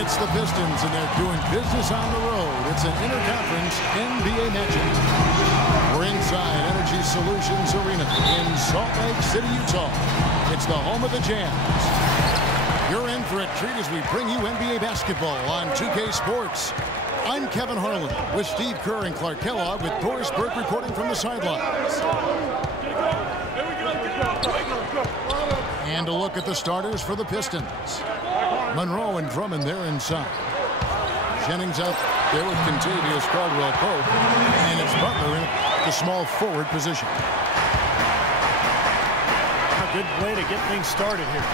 It's the Pistons, and they're doing business on the road. It's an interconference NBA matchup. We're inside Energy Solutions Arena in Salt Lake City, Utah. It's the home of the Jazz. You're in for a treat as we bring you NBA basketball on 2K Sports. I'm Kevin Harlan with Steve Kerr and Clark Kellogg with Doris Burke reporting from the sidelines. And a look at the starters for the Pistons. Monroe and Drummond there inside. Jennings out there with Contavious Caldwell-Pope. And it's Butler in the small forward position. A good way to get things started here.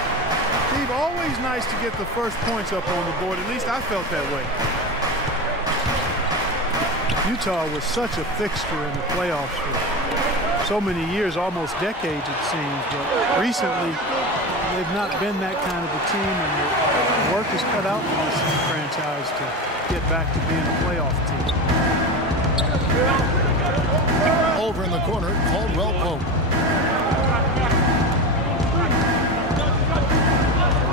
Steve, always nice to get the first points up on the board. At least I felt that way. Utah was such a fixture in the playoffs for so many years, almost decades it seems, but recently they've not been that kind of a team, and the work is cut out for this franchise to get back to being a playoff team. Over in the corner, Caldwell-Pope.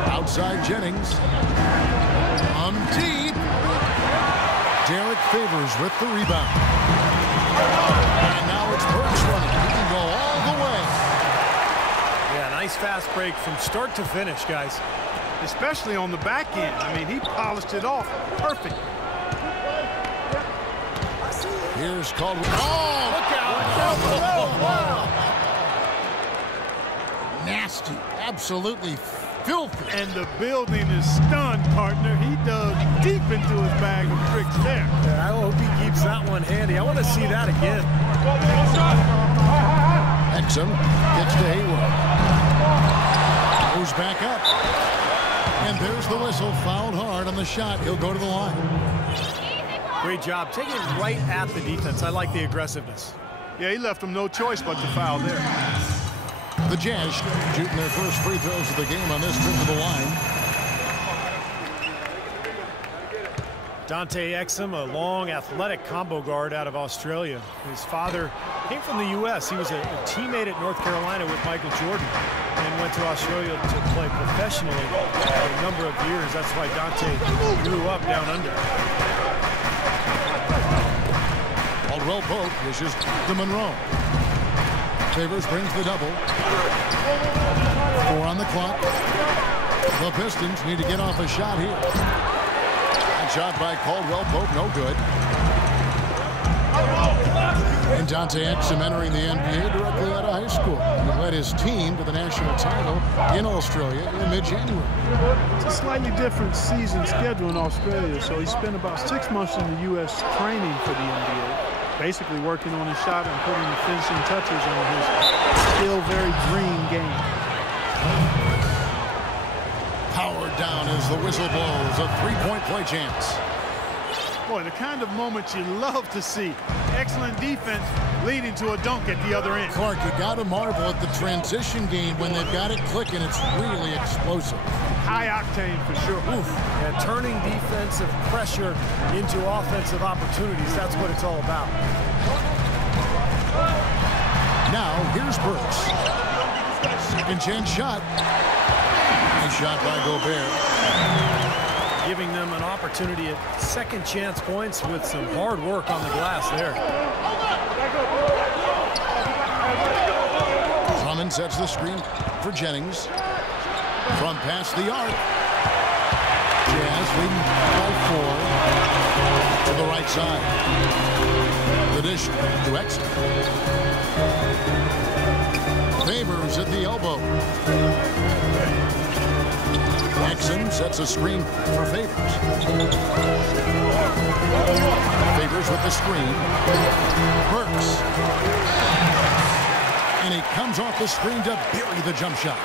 Outside Jennings. Deep. Derek Favors with the rebound. And now it's Burks running. He can go all the way. Yeah, nice fast break from start to finish, guys. Especially on the back end. I mean, he polished it off. Perfect. Here's Caldwell. Oh, look out. Wow. Nasty. Absolutely filthy. And the building is stunned, partner. He dug deep into his bag of tricks there. I hope he keeps that one handy. I want to see that again. Exum gets to Hayward. Goes back up. And there's the whistle. Fouled hard on the shot. He'll go to the line. Great job. Taking it right at the defense. I like the aggressiveness. Yeah, he left him no choice but to foul there. The Jazz shooting their first free throws of the game on this trip to the line. Dante Exum, a long, athletic combo guard out of Australia. His father came from the U.S. He was a teammate at North Carolina with Michael Jordan and went to Australia to play professionally for a number of years. That's why Dante grew up down under. Caldwell-Pope pushes to Monroe. Favors brings the double. 4 on the clock. The Pistons need to get off a shot here. And shot by Caldwell-Pope, no good. And Dante Exum entering the NBA directly out of high school. He led his team to the national title in Australia in mid-January. It's a slightly different season schedule in Australia, so he spent about 6 months in the U.S. training for the NBA. Basically working on his shot and putting the finishing touches on his still very green game. Powered down as the whistle blows. A three-point play chance. Boy, the kind of moments you love to see. Excellent defense leading to a dunk at the other end. Clark, you got to marvel at the transition game when they've got it clicking. It's really explosive. High octane for sure. Oof. And turning defensive pressure into offensive opportunities. That's what it's all about. Now, here's Burks. Second chance shot. Nice shot by Gobert. Giving them an opportunity at second chance points with some hard work on the glass there. Drummond sets the screen for Jennings. From past the arc. Jazz leading by 4 to the right side. The dish to Exum. Favors at the elbow. Exum sets a screen for Favors. Favors with the screen. Burks. And he comes off the screen to bury the jump shot.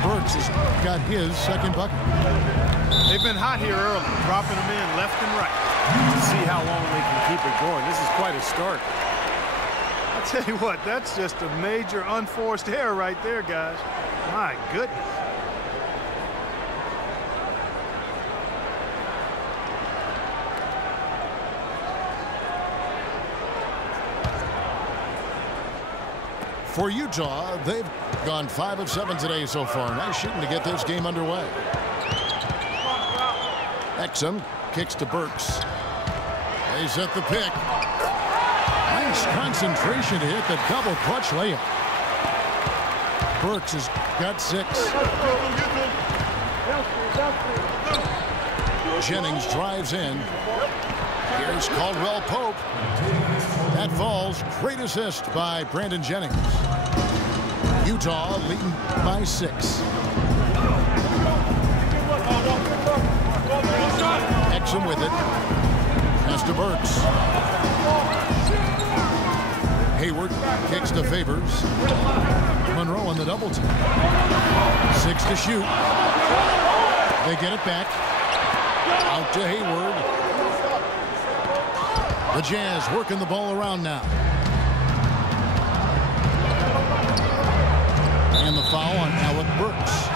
Burks has got his second bucket. They've been hot here early, dropping them in left and right. Let's see how long they can keep it going. This is quite a start. I'll tell you what, that's just a major unforced error right there, guys. My goodness. For Utah, they've gone 5 of 7 today so far. Nice shooting to get this game underway. Exum kicks to Burks. Lays at the pick. Nice concentration to hit the double clutch layup. Burks has got 6. Jennings drives in. Here's Caldwell Pope. That falls. Great assist by Brandon Jennings. Utah leading by 6. Exum with it. Pass to Burks. Hayward kicks to Favors. Monroe on the double team. 6 to shoot. They get it back. Out to Hayward. The Jazz working the ball around now. And the foul on Alec Burks.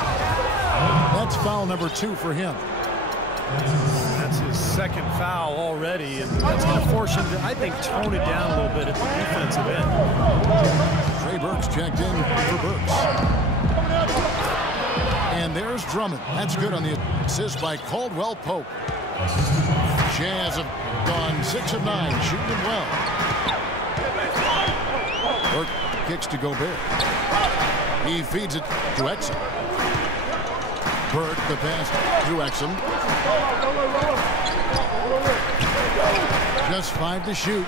That's foul number 2 for him. That's his second foul already, and that's going to force him to, I think, tone it down a little bit at the defensive end. Trey Burks checked in for Burks. And there's Drummond. That's good on the assist by Caldwell Pope. Jazz have gone 6 of 9, shooting it well. Burke kicks to Gobert. He feeds it to Exum. Burke, the pass to Exum. Just 5 to shoot.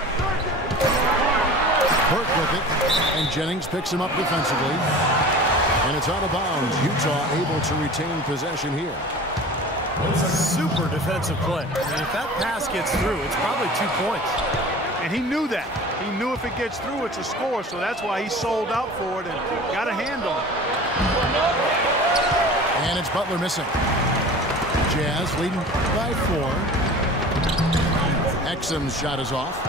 Burke with it, and Jennings picks him up defensively. And it's out of bounds. Utah able to retain possession here. Super defensive play. I mean, if that pass gets through, it's probably 2 points. And he knew that. He knew if it gets through, it's a score, so that's why he sold out for it and got a hand on it. And it's Butler missing. Jazz leading by 4. Exum's shot is off.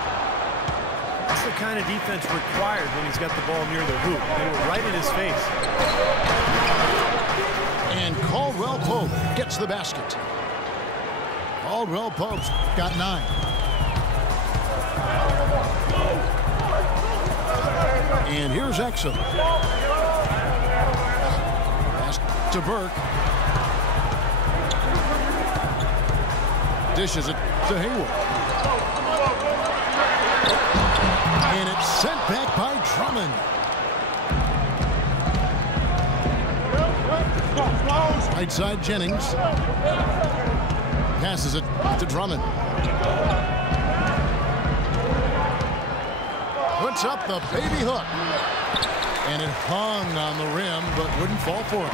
That's the kind of defense required when he's got the ball near the hoop. They were right in his face. And Caldwell Pope gets the basket. Caldwell Pope's got 9. And here's Exum. Pass to Burke. Dishes it to Hayward. And it's sent back by Drummond. Right side Jennings. Passes it to Drummond. Puts up the baby hook. And it hung on the rim, but wouldn't fall for it.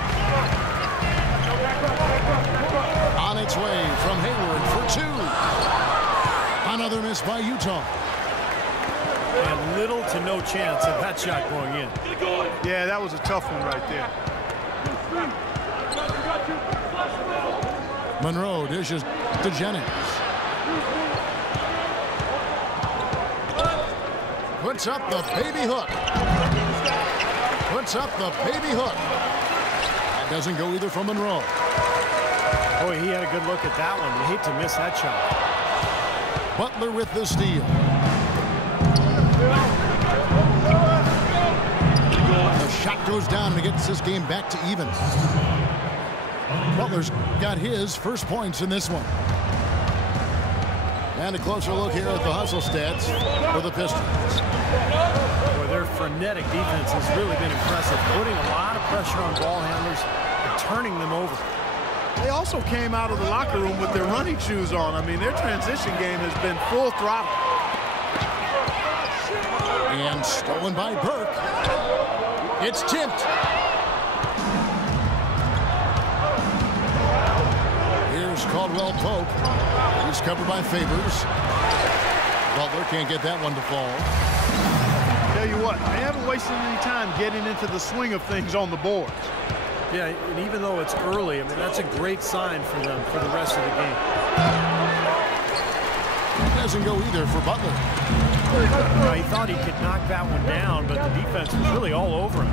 On its way from Hayward for 2. Another miss by Utah. And little to no chance of that shot going in. Yeah, that was a tough one right there. Monroe dishes to Jennings. Puts up the baby hook. Puts up the baby hook. That doesn't go either from Monroe. Boy, he had a good look at that one. You hate to miss that shot. Butler with the steal. The shot goes down and it gets this game back to even. Butler's got his first points in this one. And a closer look here at the hustle stats for the Pistons. Boy, their frenetic defense has really been impressive, putting a lot of pressure on ball handlers and turning them over. They also came out of the locker room with their running shoes on. I mean, their transition game has been full throttle. And stolen by Burke. It's tipped. Here's Caldwell Pope. He's covered by Favors. Butler can't get that one to fall. Tell you what, they haven't wasted any time getting into the swing of things on the boards. Yeah, and even though it's early, I mean, that's a great sign for them for the rest of the game. It doesn't go either for Butler. He thought he could knock that one down, but the defense was really all over him.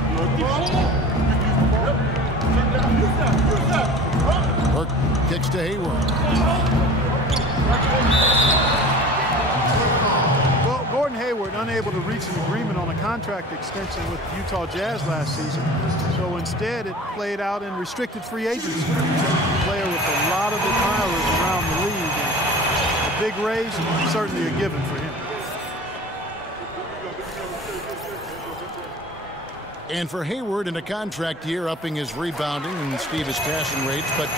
Burke kicks to Hayward. Well, go Gordon Hayward unable to reach an agreement on a contract extension with Utah Jazz last season. So instead, it played out in restricted free agency. A player with a lot of admirers around the league. And a big raise, certainly a given for him. And for Hayward, in a contract year, upping his rebounding and his passing rates, but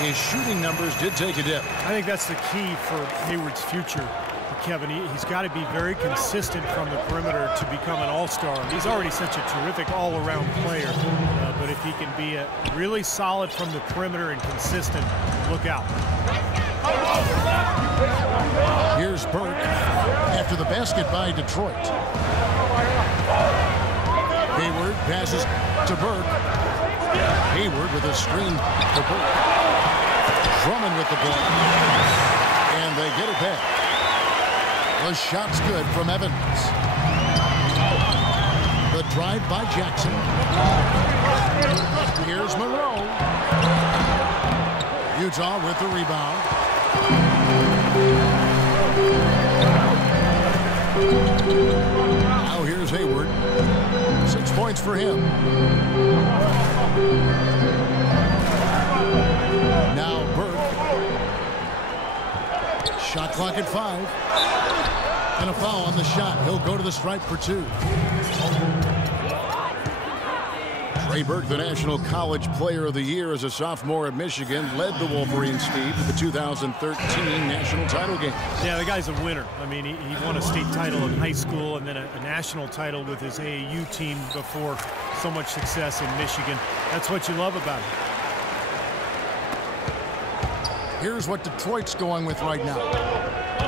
his shooting numbers did take a dip. I think that's the key for Hayward's future, Kevin. He's got to be very consistent from the perimeter to become an all-star. He's already such a terrific all-around player, but if he can be really solid from the perimeter and consistent, look out. Here's Burke after the basket by Detroit. Hayward passes to Burke. Hayward with a screen to Burke. Drummond with the ball. And they get it back. The shot's good from Evans. The drive by Jackson. Here's Monroe. Utah with the rebound. Now here's Hayward. 6 points for him. Now Burke. Shot clock at 5. And a foul on the shot. He'll go to the stripe for 2. Trey Burke, the National College Player of the Year as a sophomore at Michigan, led the Wolverines' speed to the 2013 national title game. Yeah, the guy's a winner. I mean, he won a state title in high school and then a national title with his AAU team before so much success in Michigan. That's what you love about him. Here's what Detroit's going with right now.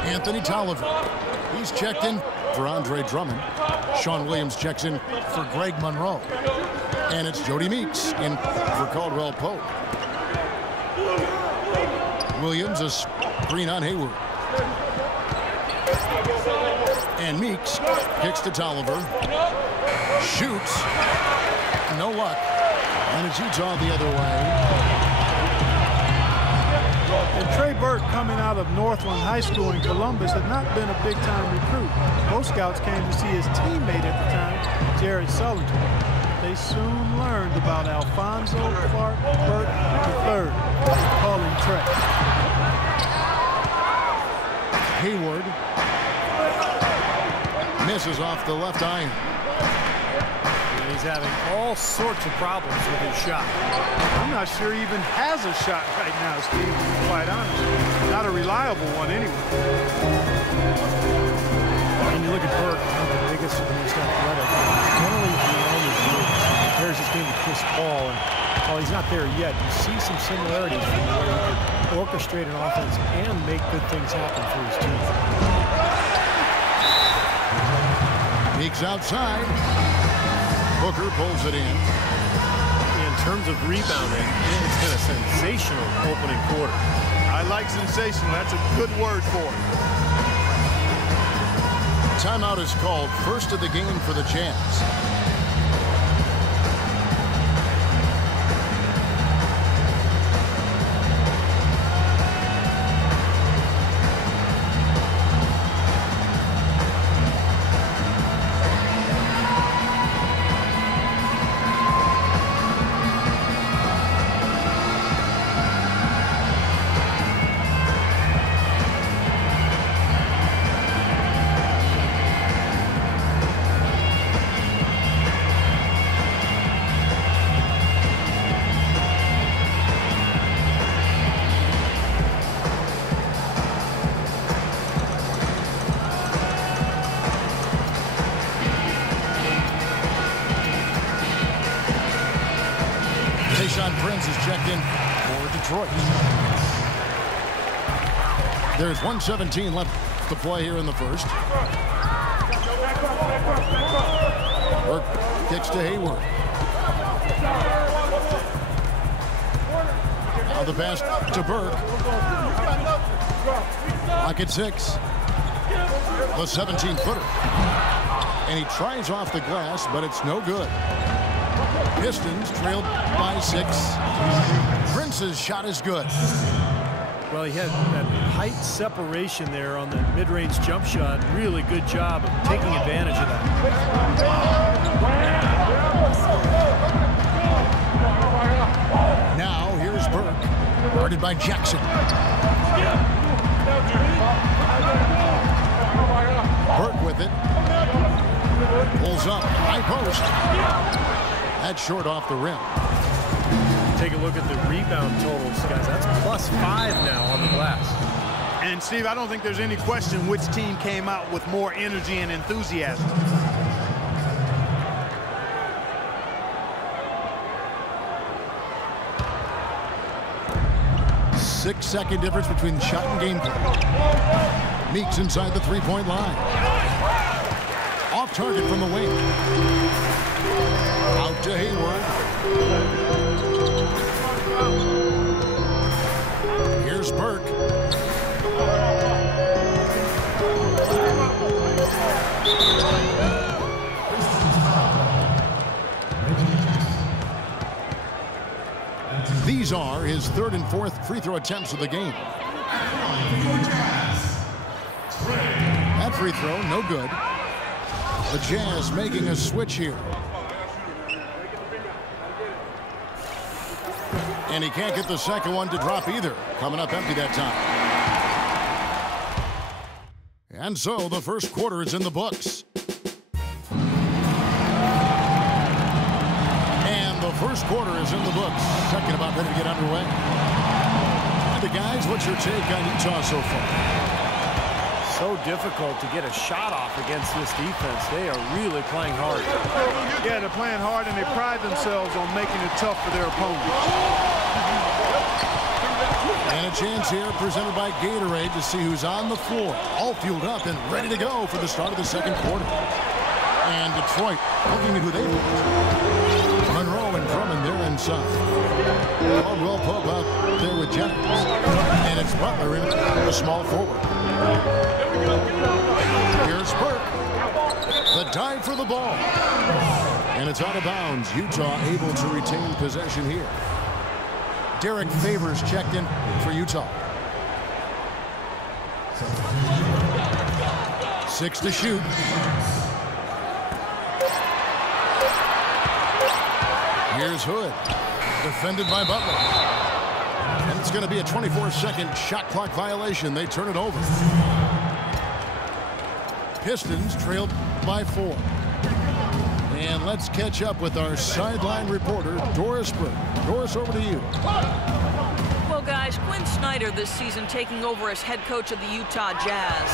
Anthony Tolliver. He's checked in for Andre Drummond. Sean Williams checks in for Greg Monroe. And it's Jody Meeks in for Caldwell Pope. Williams a screen on Hayward. And Meeks kicks to Tolliver. Shoots. No luck. And it's Utah the other way. And Trey Burke, coming out of Northland High School in Columbus, had not been a big-time recruit. Most scouts came to see his teammate at the time, Jared Sullinger. They soon learned about Alfonso Clark Burke III, calling Trey. Hayward misses off the left iron. And he's having all sorts of problems with his shot. I'm not sure he even has a shot right now, Steve, to be quite honest. Not a reliable one anyway. When you look at Burke, one of the biggest and most athletic, generally compares his game to Chris Paul, and while he's not there yet, you see some similarities from the way he can orchestrate an offense and make good things happen for his team. Meeks outside. Booker pulls it in. In terms of rebounding, it's been a sensational opening quarter. I like sensational. That's a good word for it. Timeout is called. First of the game for the Jazz. Prince is checked in for Detroit. There's 1:17 left to play here in the first. Burke kicks to Hayward. Now the pass to Burke. Lock at 6. The 17-footer. And he tries off the glass, but it's no good. Pistons trailed by 6. Prince's shot is good. Well, he had that height separation there on the mid-range jump shot. Really good job of taking advantage of that. Now here's Burke, guarded by Jackson. Burke with it. Pulls up, high post. That's short off the rim. Take a look at the rebound totals, guys. That's +5 now on the glass. And Steve, I don't think there's any question which team came out with more energy and enthusiasm. Six-second difference between shot and game clock. Meeks inside the three-point line. Off target from the wing. Out to Hayward. Here's Burke. These are his third and fourth free throw attempts of the game. That free throw, no good. The Jazz making a switch here. And he can't get the second one to drop either. Coming up empty that time. And so the first quarter is in the books. And the first quarter is in the books. Second about ready to get underway. And the guys, what's your take on Utah so far? So difficult to get a shot off against this defense. They are really playing hard. Yeah, they're playing hard, and they pride themselves on making it tough for their opponents. And a chance here presented by Gatorade to see who's on the floor. All fueled up and ready to go for the start of the second quarter. And Detroit looking at who they want. Monroe and Drummond there inside. Caldwell Pope out there with Jennings. And it's Butler in the small forward. Here's Burke. The dive for the ball. And it's out of bounds. Utah able to retain possession here. Derek Favors checked in for Utah. 6 to shoot. Here's Hood. Defended by Butler. And it's going to be a 24-second shot clock violation. They turn it over. Pistons trailed by 4. And let's catch up with our sideline reporter, Doris Burke. Doris, over to you. Well, guys, Quinn Snyder this season taking over as head coach of the Utah Jazz.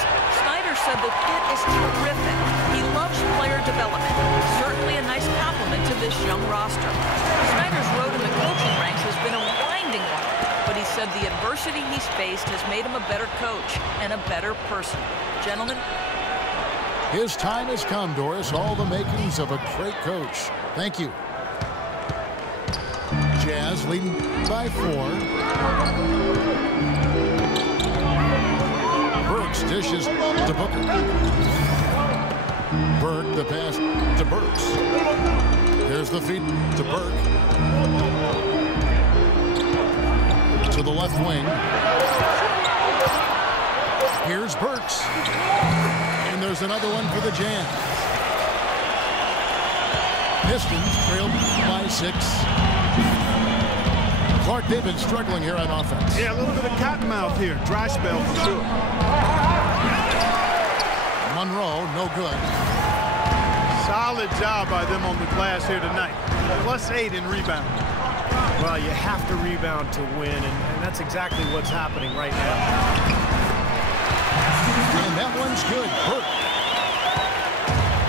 Snyder said the fit is terrific. He loves player development. Certainly a nice compliment to this young roster. Snyder's road in the coaching ranks has been a winding one, but he said the adversity he's faced has made him a better coach and a better person. Gentlemen, his time has come, Doris. All the makings of a great coach. Thank you. Jazz leading by 4. Burks dishes to Booker. Burke the pass to Burks. There's the feed to Burke. To the left wing. Here's Burks. And there's another one for the Jazz. Pistons trailed by 6. Clark David struggling here on offense. Yeah, a little bit of cottonmouth here. Dry spell for sure. Monroe, no good. Solid job by them on the glass here tonight. +8 in rebound. Well, you have to rebound to win, and that's exactly what's happening right now. And that one's good.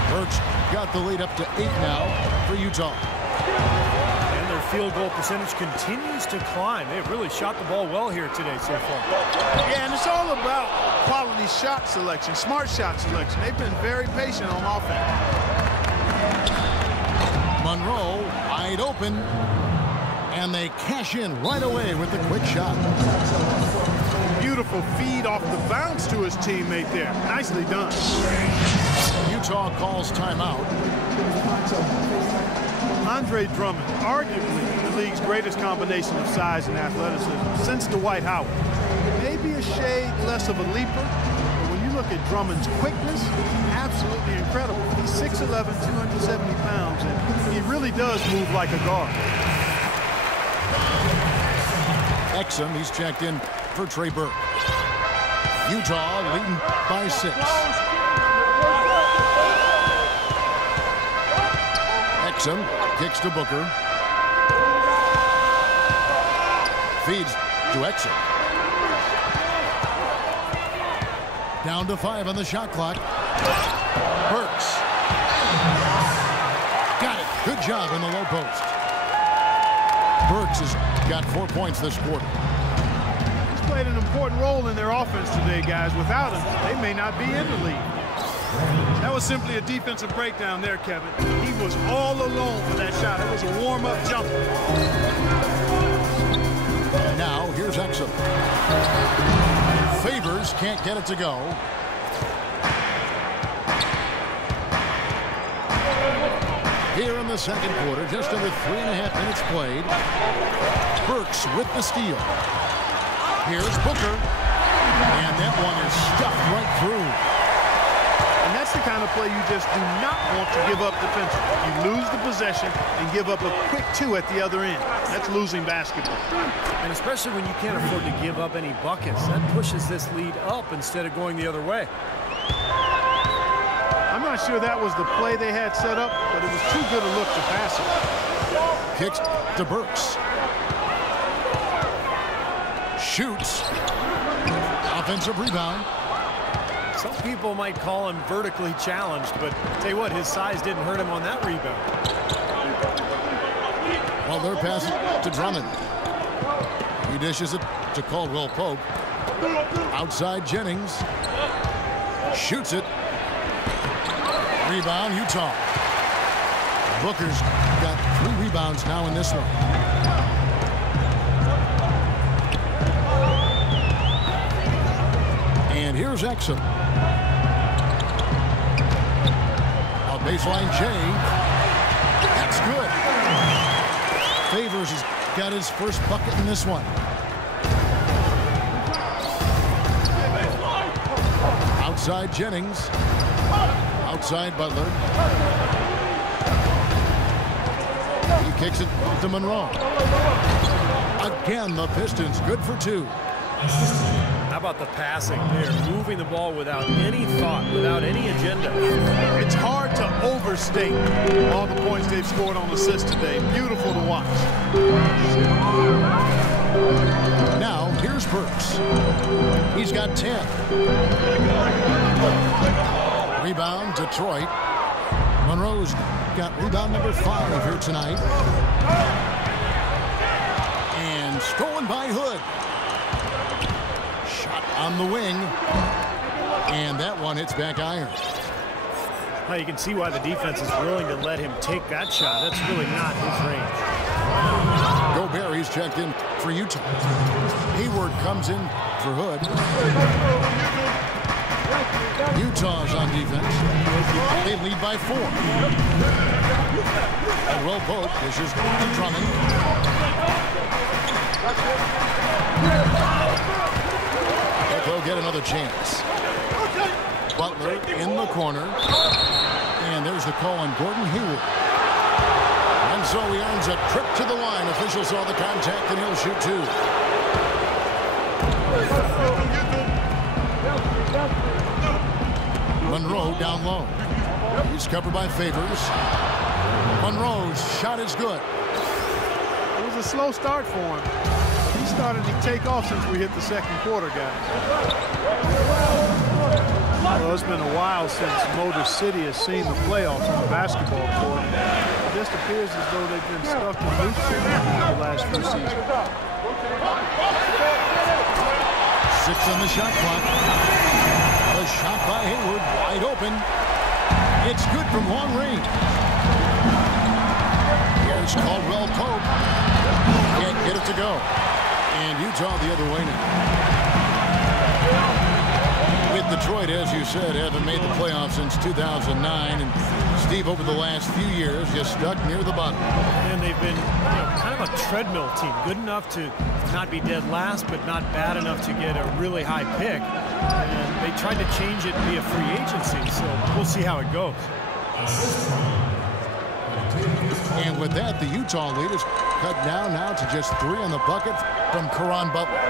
Burks got the lead up to 8 now for Utah. And their field goal percentage continues to climb. They've really shot the ball well here today so far. Yeah, and it's all about quality shot selection, smart shot selection. They've been very patient on offense. Monroe wide open, and they cash in right away with the quick shot. Beautiful feed off the bounce to his teammate there. Nicely done. Utah calls timeout. Andre Drummond, arguably the league's greatest combination of size and athleticism since Dwight Howard. maybe a shade less of a leaper. But when you look at Drummond's quickness, absolutely incredible. He's 6'11", 270 pounds, and he really does move like a guard. Exum, he's checked in for Trey Burke. Utah leading by 6. Exum kicks to Booker. Feeds to Exum. Down to 5 on the shot clock. Burks. Got it. Good job in the low post. Burks has got 4 points this quarter. He's played an important role in their offense today, guys. Without him, they may not be in the league. That was simply a defensive breakdown there, Kevin. He was all alone for that shot. It was a warm-up jumper. Now, here's Exum. Favors can't get it to go. Here in the second quarter, just under 3.5 minutes played. Burks with the steal. Here's Booker. And that one is stuffed right through. And that's the kind of play you just do not want to give up defensively. You lose the possession and give up a quick 2 at the other end. That's losing basketball. And especially when you can't afford to give up any buckets. That pushes this lead up instead of going the other way. I'm not sure that was the play they had set up, but it was too good a look to pass it. Kicks to Burks. Shoots. Offensive rebound. Some people might call him vertically challenged, but tell you what, his size didn't hurt him on that rebound. Well, they're passing to Drummond. He dishes it to Caldwell Pope. Outside Jennings. Shoots it. Rebound, Utah. Booker's got 3 rebounds now in this one. And here's Exum. A baseline J. That's good. Favors has got his first bucket in this one. Outside Jennings. Outside Butler. He kicks it to Monroe. Again, the Pistons good for 2. How about the passing there? Moving the ball without any thought, without any agenda. It's hard to overstate all the points they've scored on assists today. Beautiful to watch. Now, here's Burks. He's got 10. Rebound, Detroit. Monroe's got rebound number 5 here tonight. And stolen by Hood. Shot on the wing. And that one hits back iron. Now you can see why the defense is willing to let him take that shot. That's really not his range. Gobert, he's checked in for Utah. Hayward comes in for Hood. Utah's on defense. They lead by 4. Caldwell Pope dishes to Drummond. They'll get another chance. Butler in the corner. And there's the call on Gordon Hayward. And so he earns a trip to the line. Officials saw the contact, and he'll shoot 2. Monroe down low. He's covered by Favors. Monroe's shot is good. It was a slow start for him. He started to take off since we hit the second quarter, guys. Well, it's been a while since Motor City has seen the playoffs on the basketball court. It just appears as though they've been stuck in neutral the last few seasons. 6 on the shot clock. A shot by Hayward, wide open. It's good from long range. Here's Caldwell Pope. Can't get it to go. And Utah the other way now. With Detroit, as you said, haven't made the playoffs since 2009. And Steve, over the last few years, just stuck near the bottom. And they've been kind of of a treadmill team, good enough to not be dead last, but not bad enough to get a really high pick. And they tried to change it via free agency, so we'll see how it goes. And with that, the Utah lead is cut down now to just 3 on the bucket from Caron Butler.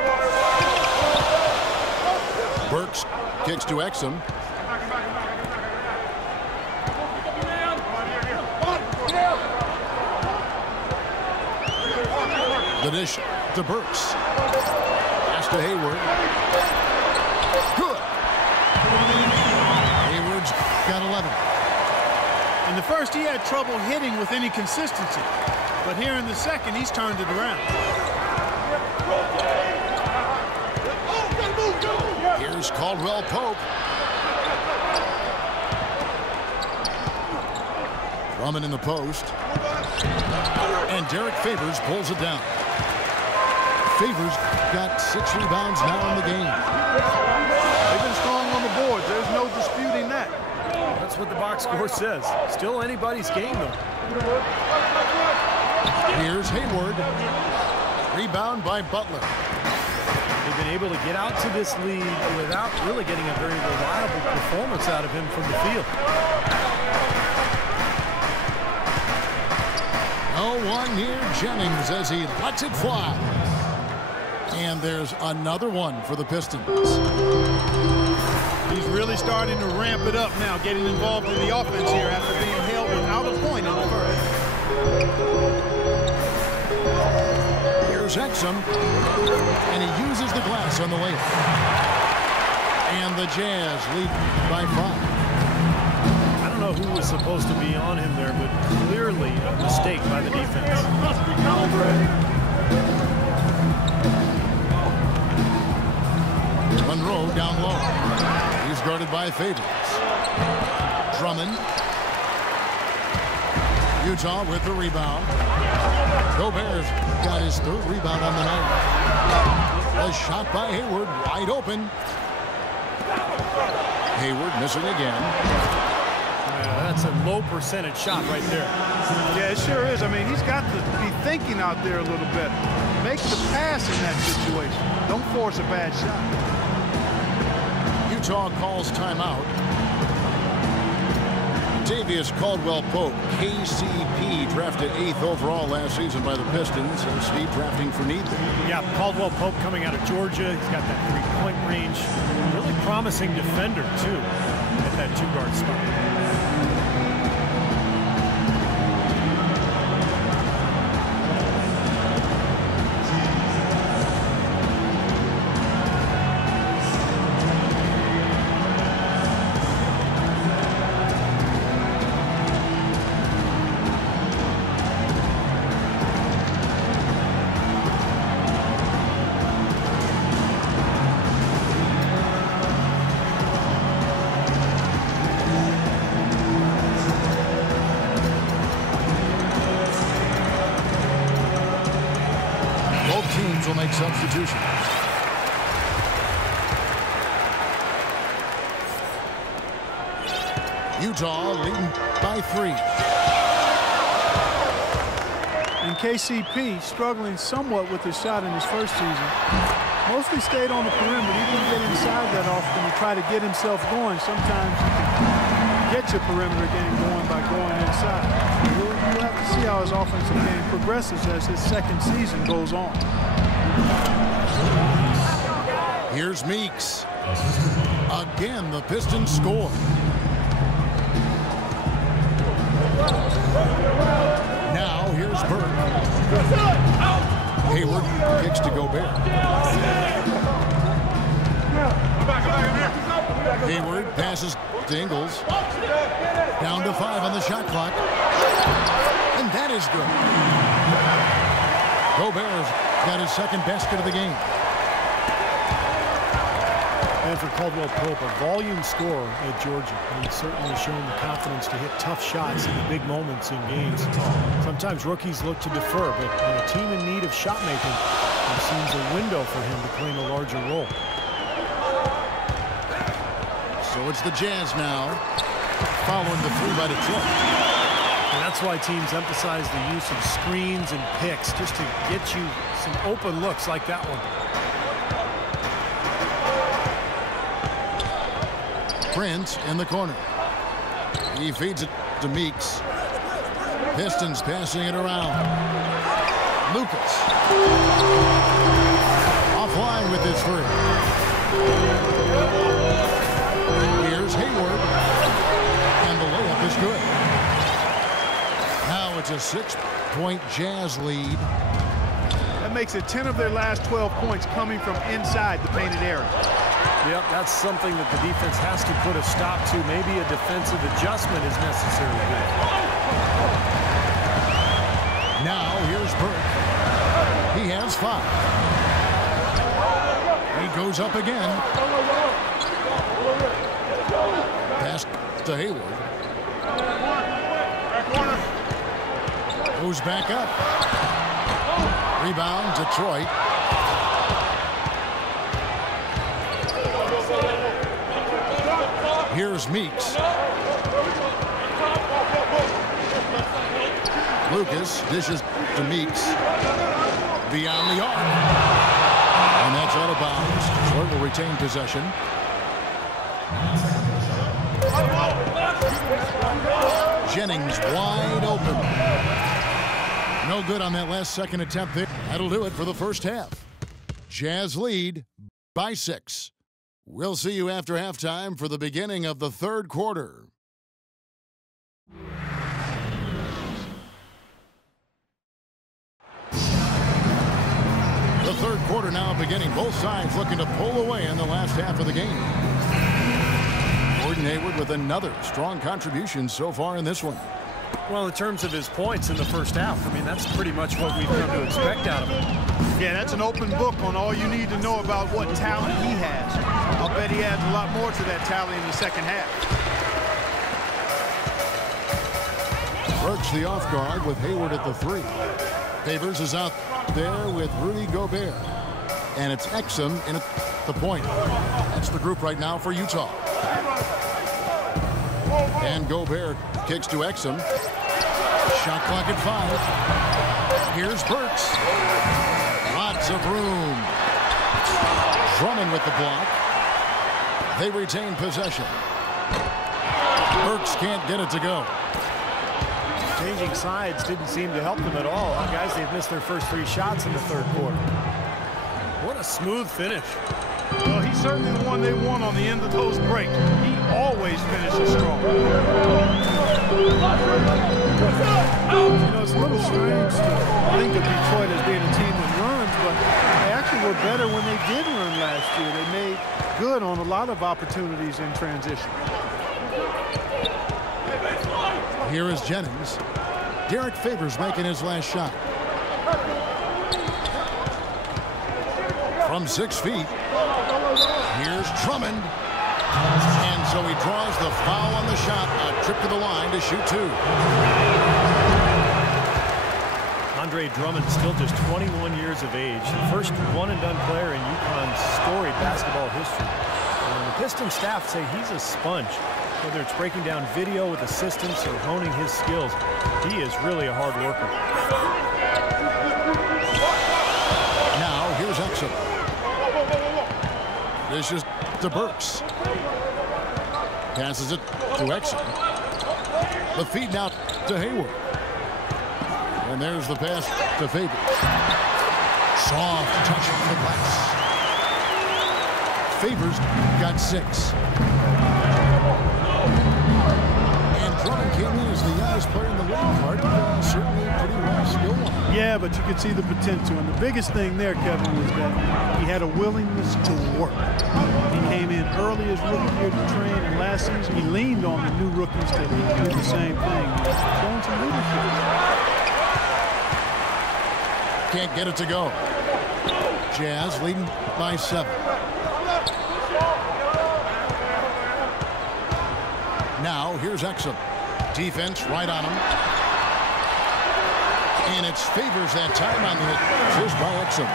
Burks kicks to Exum. The dish to Burks. Pass to Hayward. Good. Hayward's got 11. In the first, he had trouble hitting with any consistency. But here in the second, he's turned it around. Here's Caldwell Pope. Drummond in the post. And Derek Favors pulls it down. Favors got 6 rebounds now in the game. They've been strong on the boards. There's no disputing that. That's what the box score says. Still anybody's game, though. Here's Hayward. Rebound by Butler. They've been able to get out to this lead without really getting a very reliable performance out of him from the field. No one near Jennings as he lets it fly. And there's another one for the Pistons. He's really starting to ramp it up now, getting involved in the offense here after being held without a point in the first. Here's Exum, and he uses the glass on the layup. And the Jazz lead by 5. I don't know who was supposed to be on him there, but clearly a mistake by the defense. Monroe down low. He's guarded by Favors. Drummond. Utah with the rebound. Gobert's got his 3rd rebound on the night. A shot by Hayward, wide open. Hayward missing again. That's a low percentage shot right there. Yeah, it sure is. I mean, he's got to be thinking out there a little bit. Make the pass in that situation. Don't force a bad shot. Utah calls timeout. Davius Caldwell-Pope, KCP, drafted 8th overall last season by the Pistons. And Steve drafting for need there. Yeah, Caldwell-Pope coming out of Georgia. He's got that 3-point range. Really promising defender, too, at that 2-guard spot. Will make substitutions. Utah leading by 3. And KCP struggling somewhat with his shot in his first season. Mostly stayed on the perimeter. He didn't get inside that often to try to get himself going. Sometimes you can get your perimeter game going by going inside. We'll have to see how his offensive game progresses as his 2nd season goes on. Here's Meeks. Again, the Pistons score. Now here's Burke. Hayward kicks to Gobert. Hayward passes to Ingles. Down to 5 on the shot clock. And that is good. Gobert's got his 2nd basket of the game. And for Caldwell-Pope, a volume scorer at Georgia. He's certainly shown the confidence to hit tough shots in the big moments in games. Sometimes rookies look to defer, but in a team in need of shot making, it seems a window for him to claim a larger role. So it's the Jazz now, following the 3 by Detroit. And That's why teams emphasize the use of screens and picks just to get you some open looks like that one. Prince in the corner. He feeds it to Meeks. Pistons passing it around. Lucas. Offline with his three. Here's Hayward. And the layup is good. Now it's a 6-point Jazz lead. That makes it 10 of their last 12 points coming from inside the painted area. Yep, that's something that the defense has to put a stop to. Maybe a defensive adjustment is necessary here. Now here's Burke. He has 5. He goes up again. Pass to Hayward. Goes back up. Rebound, Detroit. Here's Meeks. Lucas dishes to Meeks. Beyond the arc. And that's out of bounds. Detroit will retain possession. Jennings wide open. No good on that last second attempt there. That'll do it for the first half. Jazz lead by 6. We'll see you after halftime for the beginning of the third quarter. The third quarter now beginning. Both sides looking to pull away in the last half of the game. Gordon Hayward with another strong contribution so far in this one. Well, in terms of his points in the first half, I mean, that's pretty much what we've come to expect out of him. Yeah, that's an open book on all you need to know about what talent he has. I'll bet he adds a lot more to that tally in the second half. Burks the off guard with Hayward at the 3. Favors is out there with Rudy Gobert. And it's Exum in at the point. That's the group right now for Utah. And Gobert kicks to Exum. Shot clock at 5. Here's Burks. Lots of room. Drummond with the block. They retain possession. Burks can't get it to go. Changing sides didn't seem to help them at all. Guys, they've missed their first 3 shots in the third quarter. What a smooth finish. Well, he's certainly the one they want on the end of those breaks. He always finishes strong. You know, it's a little strange to think of Detroit as being a team that runs, but they actually were better when they did run last year. They made good on a lot of opportunities in transition. Here is Jennings. Derek Favors making his last shot. From 6 feet. Here's Drummond. And so he draws the foul on the shot. A trip to the line to shoot 2. Andre Drummond still just 21 years of age. The first one-and-done player in UConn's storied basketball history. And the Pistons staff say he's a sponge. Whether it's breaking down video with assistants or honing his skills, he is really a hard worker. Now here's Exum. This is to Burks. Passes it to Exum. The feed now to Hayward. And there's the pass to Favors. Soft touch on the glass. Favors got 6. And Drummond came in as the youngest player in the league. Certainly pretty raw skill-wise. Yeah, but you could see the potential. And the biggest thing there, Kevin, was that he had a willingness to work. He came in early his rookie year to train, and last season he leaned on the new rookies to do the same thing. Showing some leadership. Can't get it to go. Jazz leading by 7. Now here's Exum. Defense right on him. And it's Favors that time on the assist by Exum.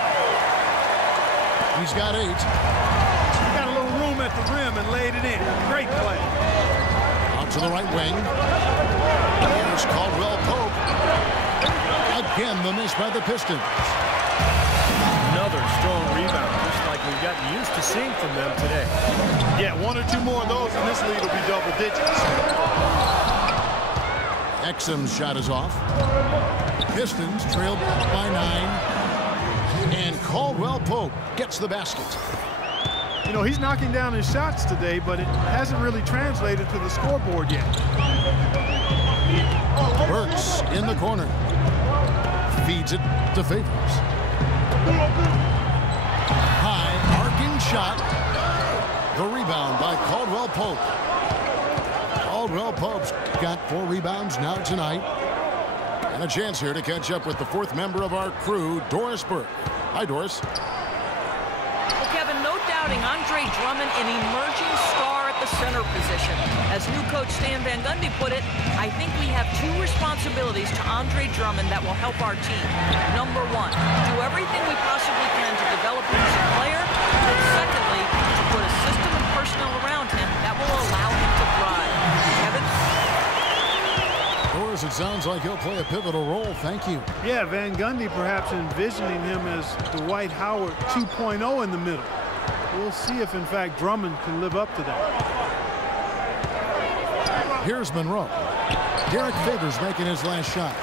He's got 8. He got a little room at the rim and laid it in. Great play. Out to the right wing. Here's Caldwell Again, the miss by the Pistons. Another strong rebound, just like we've gotten used to seeing from them today. Yeah, 1 or 2 more of those, and this lead will be double digits. Exum's shot is off. Pistons trailed by 9. And Caldwell Pope gets the basket. You know, he's knocking down his shots today, but it hasn't really translated to the scoreboard yet. Burks in the corner. Feeds it to Favors. High arcing shot. The rebound by Caldwell Pope. Caldwell Pope's got 4 rebounds now tonight. And a chance here to catch up with the 4th member of our crew, Doris Burke. Hi, Doris. Well, Kevin, no doubting Andre Drummond, an emerging star at the center position. As new coach Stan Van Gundy put it, I think we have 2 responsibilities to Andre Drummond that will help our team. Number 1, do everything we possibly can to develop him as a player. And secondly, to put a system of personnel around him that will allow him to thrive. Kevin? Doris, it sounds like he'll play a pivotal role. Thank you. Yeah, Van Gundy perhaps envisioning him as Dwight Howard 2.0 in the middle. We'll see if, in fact, Drummond can live up to that. Here's Monroe. Derek Favors making his last shot.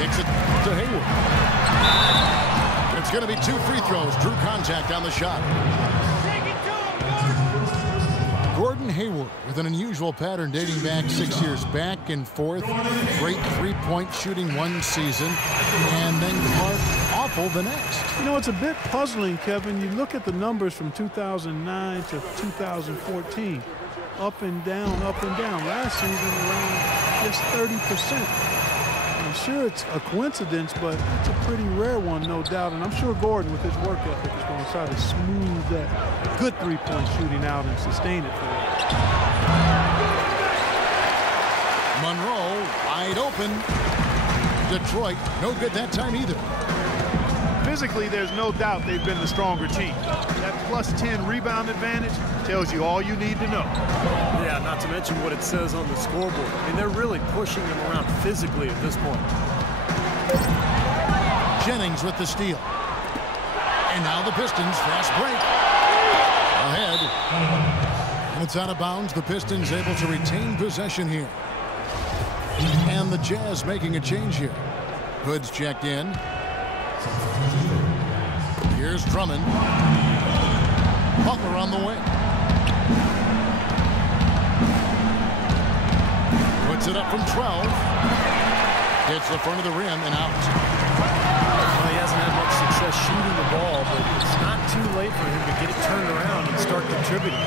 Kicks it to Hayward. It's going to be 2 free throws. Drew contact on the shot. Gordon Hayward with an unusual pattern dating back 6 years, back and forth. Great 3-point shooting one season, and then Clark awful the next. You know, it's a bit puzzling, Kevin. You look at the numbers from 2009 to 2014. Up and down, up and down. Last season around just 30%. I'm sure it's a coincidence, but it's a pretty rare one, no doubt. And I'm sure Gordon, with his work ethic, is going to try to smooth that good 3-point shooting out and sustain it for him. Monroe wide open. Detroit no good that time either. Physically, there's no doubt they've been the stronger team. That plus 10 rebound advantage tells you all you need to know. Yeah, not to mention what it says on the scoreboard. I mean, they're really pushing them around physically at this point. Jennings with the steal. And now the Pistons fast break. Ahead. And it's out of bounds. The Pistons able to retain possession here. And the Jazz making a change here. Hood's checked in. Here's Drummond. Butler on the wing. Puts it up from 12. Hits the front of the rim and out. Well, he hasn't had much success shooting the ball, but it's not too late for him to get it turned around and start contributing.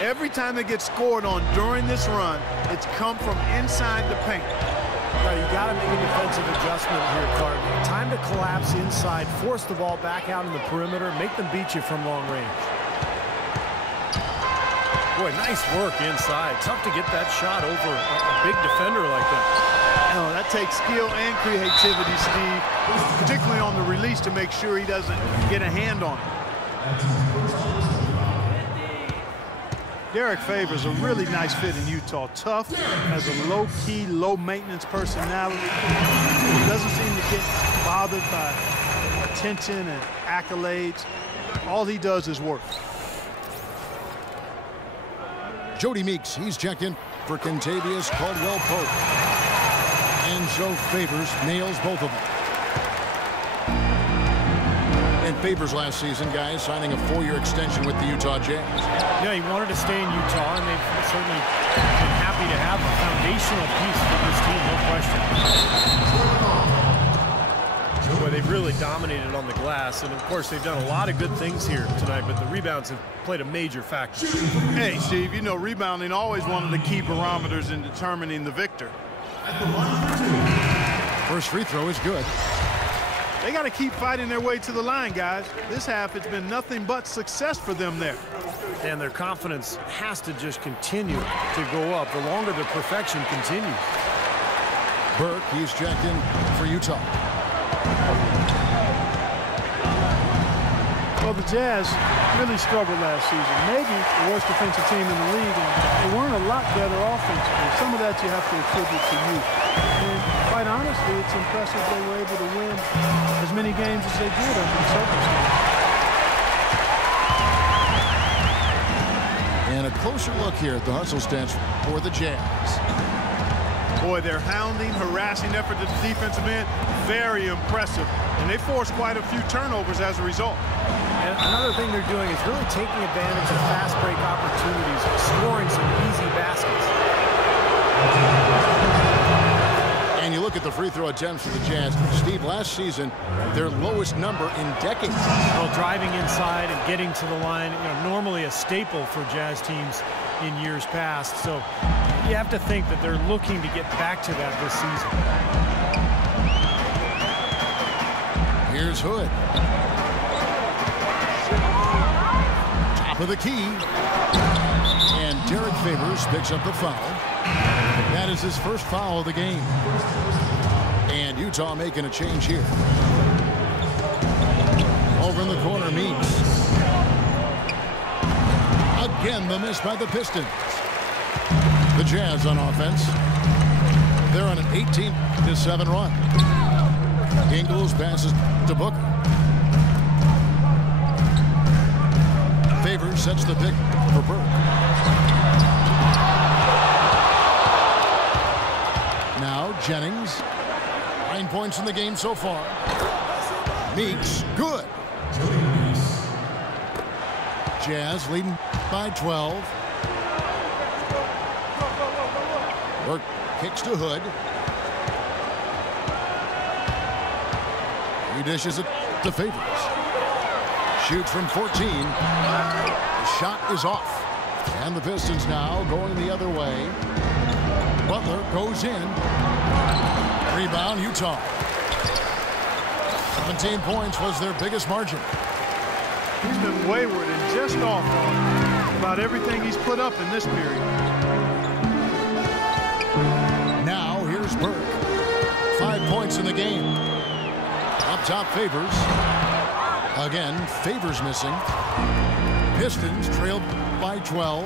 Every time they get scored on during this run, it's come from inside the paint. Now, you got to make a defensive adjustment here, Clark. Time to collapse inside, force the ball back out in the perimeter, make them beat you from long range. Boy, nice work inside. Tough to get that shot over a big defender like that. Oh, that takes skill and creativity, Steve, particularly on the release to make sure he doesn't get a hand on it. Derek Favors, a really nice fit in Utah. Tough, has a low-key, low-maintenance personality. Doesn't seem to get bothered by attention and accolades. All he does is work. Jody Meeks, he's checked in for Kentavious Caldwell-Pope. And so Favors nails both of them. And Favors last season, guys, signing a 4-year extension with the Utah Jazz. Yeah, he wanted to stay in Utah, and they've certainly been happy to have a foundational piece for this team, no question. Boy, they've really dominated on the glass, and of course they've done a lot of good things here tonight, but the rebounds have played a major factor. Hey, Steve, you know rebounding always one of the key barometers in determining the victor. First free throw is good. They got to keep fighting their way to the line, guys. This half, it's been nothing but success for them there. And their confidence has to just continue to go up the longer the perfection continues. Burke, he's checked in for Utah. Well, the Jazz really struggled last season. Maybe the worst defensive team in the league, and they weren't a lot better offensively. Some of that you have to attribute to you. And quite honestly, it's impressive they were able to win as many games as they did under the circumstances. And a closer look here at the hustle stats for the Jazz. Boy, their hounding, harassing effort to the defensive end, very impressive. And they forced quite a few turnovers as a result. And another thing they're doing is really taking advantage of fast break opportunities, scoring some easy baskets. And you look at the free throw attempts for the Jazz. Steve, last season, their lowest number in decades. Well, driving inside and getting to the line, normally a staple for Jazz teams in years past. So you have to think that they're looking to get back to that this season. Here's Hood. Top of the key. And Derek Favors picks up the foul. That is his first foul of the game. And Utah making a change here. Over in the corner, Meeks. Again, the miss by the Pistons. The Jazz on offense. They're on an 18-7 run. Ingles passes to Booker. Favors sets the pick for Burke. Now Jennings. 9 points in the game so far. Meeks, good. Jazz leading by 12. Burke kicks to Hood. He dishes it to Favors. Shoots from 14. The shot is off. And the Pistons now going the other way. Butler goes in. Rebound, Utah. 17 points was their biggest margin. He's been wayward and just off on about everything he's put up in this period. Now here's Burke. 5 points in the game. Up top, Favors. Again, Favors missing. Pistons trailed by 12.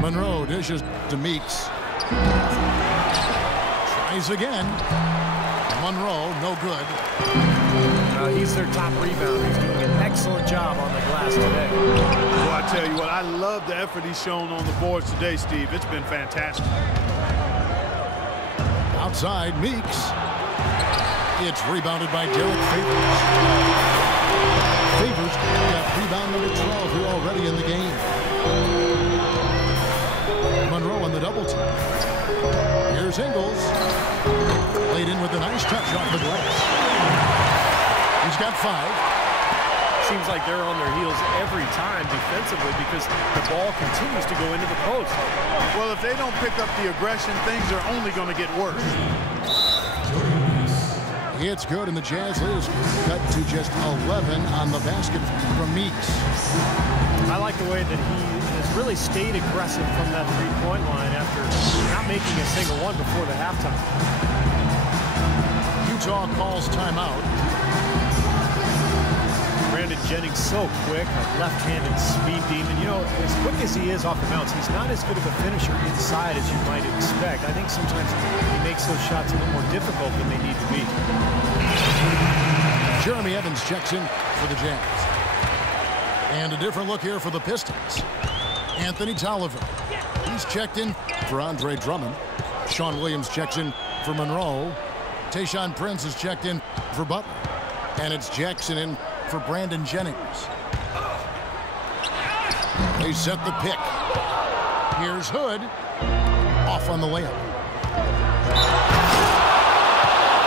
Monroe dishes to Meeks. Tries again. Monroe, no good. He's their top rebounder. He's doing an excellent job on the glass today. Well, I tell you what, I love the effort he's shown on the boards today, Steve. It's been fantastic. Outside, Meeks. It's rebounded by Derek Favors. Favors got rebound number 12 here already in the game. Monroe on the double team. Here's Ingles. Laid in with a nice touch off the glass. He's got 5. Seems like they're on their heels every time defensively because the ball continues to go into the post. Well, if they don't pick up the aggression, things are only going to get worse. It's good, and the Jazz lead is cut to just 11 on the basket from Meeks. I like the way that he has really stayed aggressive from that three-point line after not making a single one before the halftime. Utah calls timeout. Brandon Jennings so quick, a left-handed speed demon. As quick as he is off the bounce, he's not as good of a finisher inside as you might expect. I think sometimes he makes those shots a little more difficult than they need to be. Jeremy Evans checks in for the Jazz. And a different look here for the Pistons. Anthony Tolliver. He's checked in for Andre Drummond. Sean Williams checks in for Monroe. Tayshaun Prince is checked in for Butler. And it's Jackson in for Brandon Jennings. They set the pick. Here's Hood. Off on the layup.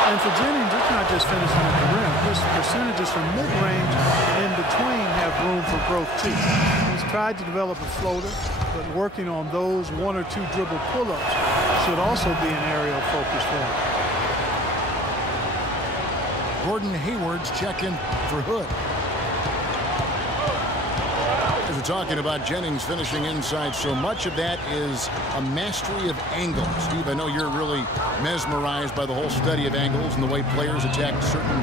And for Jennings, it's not just finishing at the rim. His percentages from mid-range and in between have room for growth, too. He's tried to develop a floater, but working on those 1 or 2 dribble pull-ups should also be an area of focus for him. Gordon Hayward's checked in for Hood. We're talking about Jennings finishing inside. So much of that is a mastery of angles. Steve, I know you're really mesmerized by the whole study of angles and the way players attack certain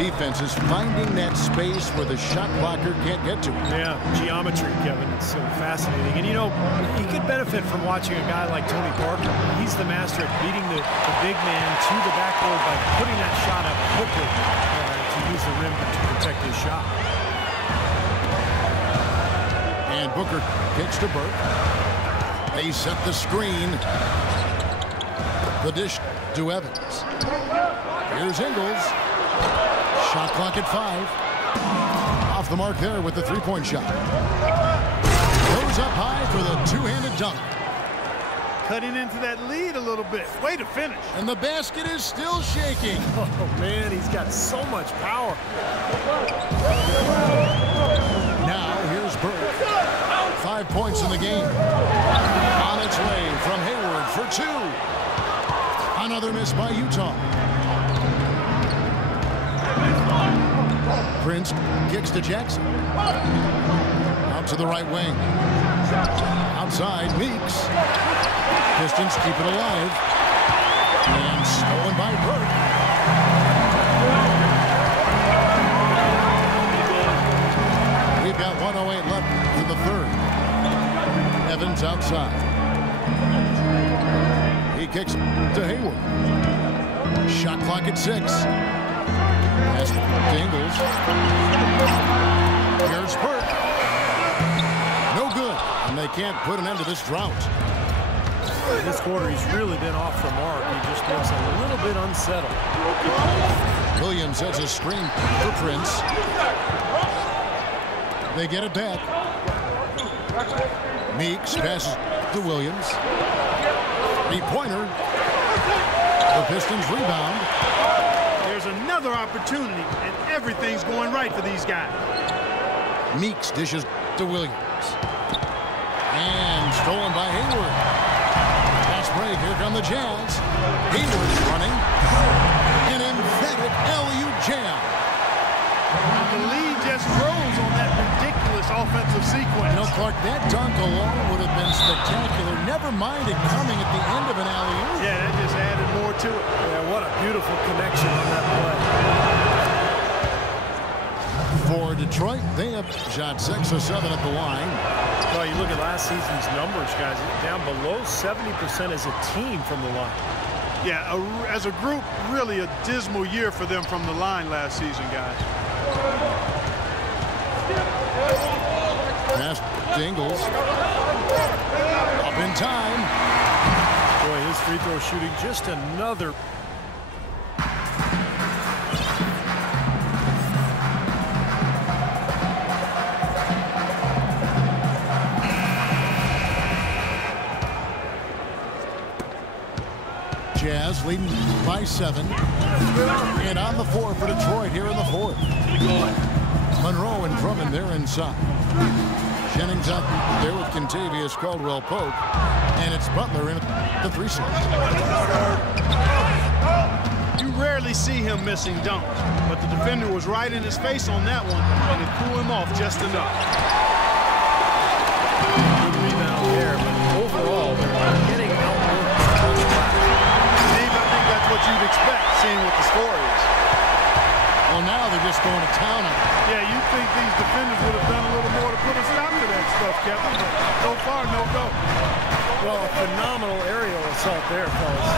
defenses. Finding that space where the shot blocker can't get to it. Yeah, geometry, Kevin. It's so fascinating. And, you know, you could benefit from watching a guy like Tony Parker. He's the master at beating the big man to the backboard by putting that shot up quickly to use the rim to protect his shot. And Booker kicks to Burke. They set the screen. The dish to Evans. Here's Ingles. Shot clock at 5. Off the mark there with the three-point shot. Goes up high for the two-handed dunk. Cutting into that lead a little bit. Way to finish. And the basket is still shaking. Oh, man, he's got so much power. Now here's Burke. 5 points in the game. On its way from Hayward for 2. Another miss by Utah. Prince kicks to Jackson. Out to the right wing. Outside, Meeks. Pistons keep it alive. And stolen by Burke. We've got 1:08 left in the third. Evans outside. He kicks to Hayward. Shot clock at 6. Pass to Ingles. Here's Burke. No good. And they can't put an end to this drought. This quarter, he's really been off the mark. He just looks a little bit unsettled. Williams sets a screen for Prince. They get it back. Meeks passes to Williams. Three-pointer. The Pistons rebound. There's another opportunity, and everything's going right for these guys. Meeks dishes to Williams. And stolen by Hayward. Fast break. Here come the Jazz. Hayward's running. An emphatic LU jam. The lead just grows on that ridiculous offensive sequence. You know, Clark, that dunk alone would have been spectacular. Never mind it coming at the end of an alley-oop. Yeah, that just added more to it. Yeah, what a beautiful connection on that play. For Detroit, they have shot 6 of 7 at the line. Well, you look at last season's numbers, guys, down below 70% as a team from the line. Yeah, as a group, really a dismal year for them from the line last season, guys. Pass to Ingles. Up in time. Boy, his free throw shooting just another. Jazz leading by 7. And on the floor for Detroit here in the fourth. Monroe and Drummond there inside. Jennings out there with Kentavious Caldwell-Pope. And it's Butler in the 3-6. You rarely see him missing dunks, but the defender was right in his face on that one, and it threw him off just enough. Good rebound there, but overall, they're getting outworked. Steve, I think that's what you'd expect, seeing what the score is. Well, now they're just going to town on it. Yeah, you'd think these defenders would have done a little more to put a stop to that stuff, Kevin, but so far, no go. Well, a phenomenal aerial assault there, fellas.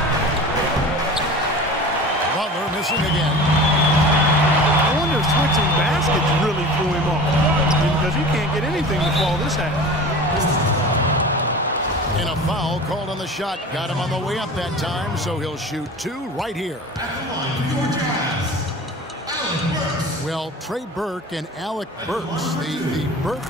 Butler missing again. I wonder if switching baskets really threw him off, because he can't get anything to fall this half. And a foul called on the shot. Got him on the way up that time, so he'll shoot 2 right here. Well, Trey Burke and Alec Burks, the Burks.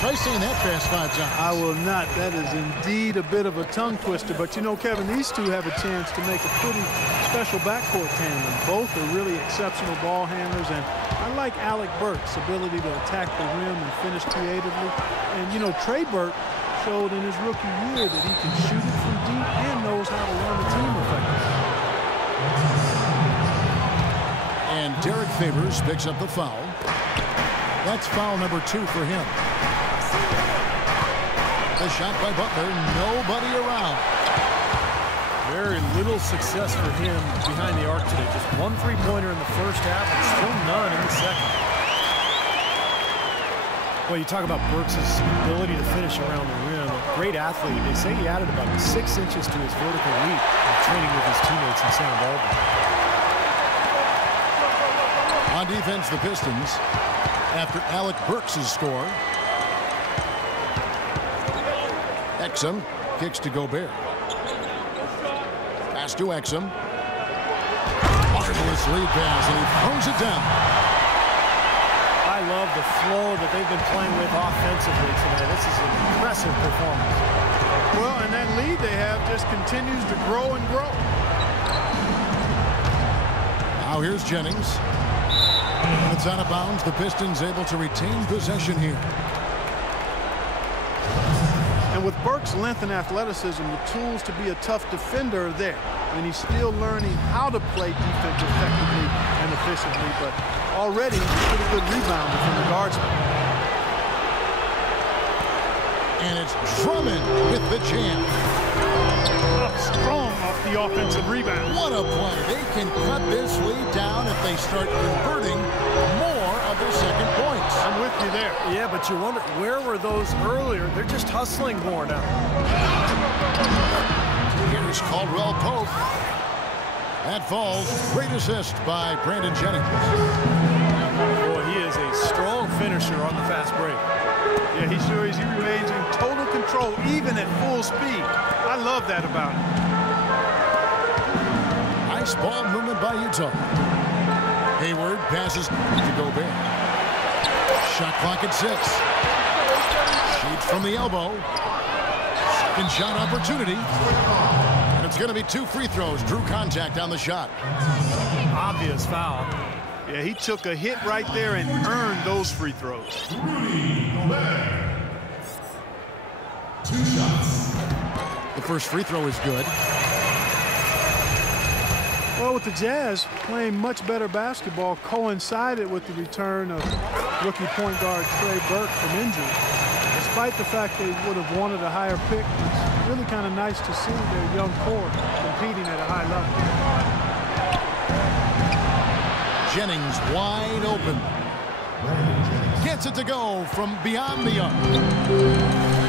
Try saying that fast 5 times. I will not. That is indeed a bit of a tongue twister. But, you know, Kevin, these two have a chance to make a pretty special backcourt tandem. Both are really exceptional ball handlers. And I like Alec Burks' ability to attack the rim and finish creatively. And, you know, Trey Burke showed in his rookie year that he can shoot it from deep and knows how to run the team effectively. And Derek Favors picks up the foul. That's foul number 2 for him. The shot by Butler, nobody around. Very little success for him behind the arc today. Just 1 3-pointer in the first half and still none in the second. Well, you talk about Burks' ability to finish around the rim. A great athlete. They say he added about 6 inches to his vertical leap while training with his teammates in Santa Barbara. On defense, the Pistons, after Alec Burks' score. Exum kicks to Gobert. Pass to Exum. Marvelous lead pass, and he throws it down. I love the flow that they've been playing with offensively tonight. This is an impressive performance. Well, and that lead they have just continues to grow and grow. Now here's Jennings. It's out of bounds. The Pistons able to retain possession here. And with Burks' length and athleticism, the tools to be a tough defender are there. And he's still learning how to play defense effectively and efficiently, but already he's a pretty good rebounder from the guard spot. And it's Drummond with the jam. Strong off the offensive rebound. What a play. They can cut this lead down if they start converting more of their second points. I'm with you there. Yeah, but you wonder, where were those earlier? They're just hustling more now. Here's Caldwell Pope. That falls. Great assist by Brandon Jennings. Boy, he is a strong finisher on the fast break. Yeah, he sure is. He remains in total control, even at full speed. I love that about him. Nice ball movement by Utah. Hayward passes to Gobert. Shot clock at 6. Shoots from the elbow. Second shot opportunity. And it's going to be 2 free throws. Drew contact on the shot. Obvious foul. Yeah, he took a hit right there and earned those free throws. 2 shots. The first free throw is good. Well, with the Jazz playing much better basketball coincided with the return of rookie point guard Trey Burke from injury. Despite the fact they would have wanted a higher pick, it's really kind of nice to see their young core competing at a high level. Jennings wide open. Gets it to go from beyond the arc.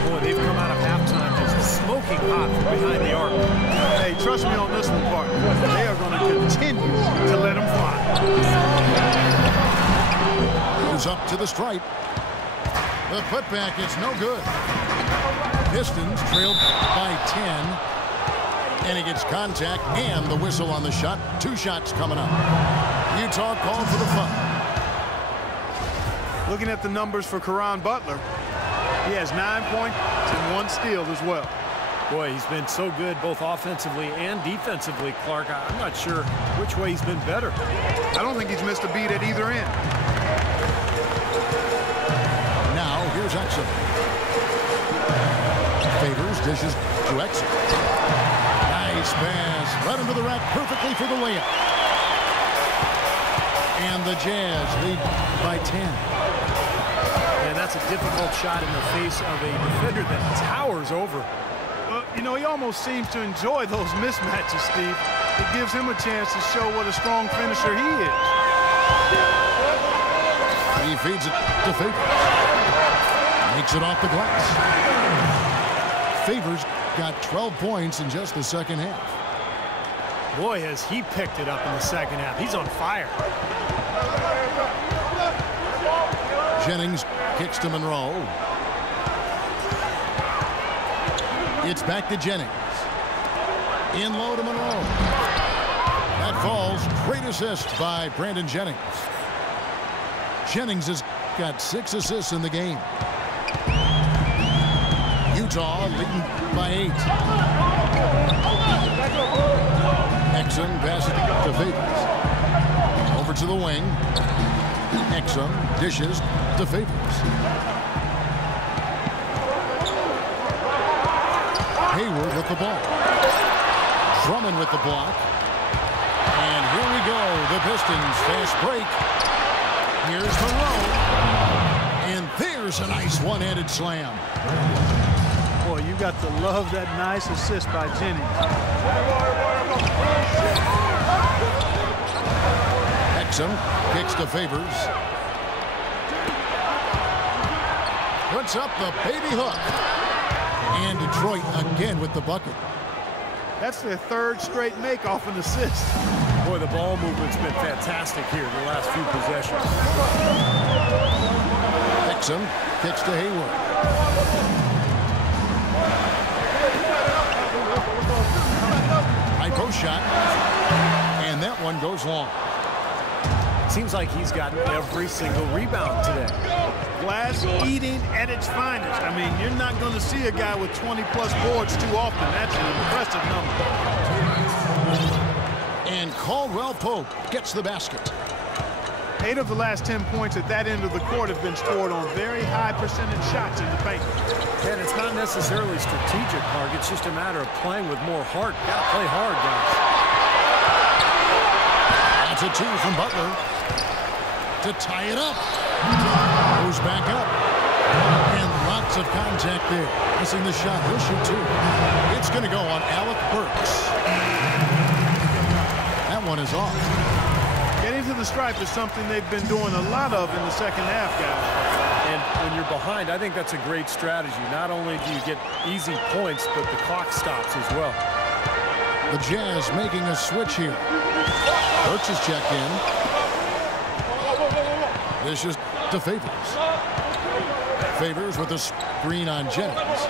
Boy, they've come out of halftime just smoking hot from behind the arc. Hey, trust me on this one, partner. They are going to continue to let them fly. Goes up to the stripe. The putback is no good. Pistons trailed by 10. And he gets contact and the whistle on the shot. 2 shots coming up. Utah called for the foul. Looking at the numbers for Caron Butler, he has 9 points and 1 steal as well. Boy, he's been so good both offensively and defensively, Clark. I'm not sure which way he's been better. I don't think he's missed a beat at either end. Now, here's Exum. Favors, dishes to Exum. Nice pass. Right into the rack perfectly for the layup. And the Jazz lead by 10. And that's a difficult shot in the face of a defender that towers over. You know, he almost seems to enjoy those mismatches, Steve. It gives him a chance to show what a strong finisher he is. He feeds it to Favors. Makes it off the glass. Favors got 12 points in just the second half. Boy, has he picked it up in the second half. He's on fire. Jennings kicks to Monroe. It's back to Jennings. In low to Monroe. That falls. Great assist by Brandon Jennings. Jennings has got 6 assists in the game. Utah leading by 8. Exum passes to Favors. Over to the wing. Exum dishes to Favors. Hayward with the ball. Drummond with the block. And here we go. The Pistons fast break. Here's Monroe. There's a nice one-handed slam. Boy, you got to love that nice assist by Jennings. Exum kicks to Favors. Puts up the baby hook. And Detroit again with the bucket. That's their third straight make off an assist. Boy, the ball movement's been fantastic here the last few possessions. Exum kicks to Hayward. High post shot. And that one goes long. Seems like he's gotten every single rebound today. Glass eating at its finest. I mean, you're not going to see a guy with 20-plus boards too often. That's an impressive number. And Caldwell Pope gets the basket. 8 of the last 10 points at that end of the court have been scored on very high percentage shots in the paint. And it's not necessarily strategic, Clark. It's just a matter of playing with more heart. Got to play hard, guys. That's a 2 from Butler to tie it up. Goes back up. And lots of contact there. Missing the shot. He'll shoot 2. It's going to go on Alec Burks. That one is off. Getting to the stripe is something they've been doing a lot of in the second half, guys. And when you're behind, I think that's a great strategy. Not only do you get easy points, but the clock stops as well. The Jazz making a switch here. Burks is checked in. This is to Favors. Favors with a screen on Jennings.